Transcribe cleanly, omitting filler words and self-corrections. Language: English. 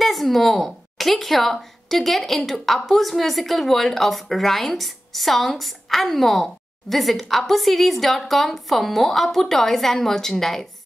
And there's more. Click here to get into Appu's musical world of rhymes, songs and more. Visit appuseries.com for more Appu toys and merchandise.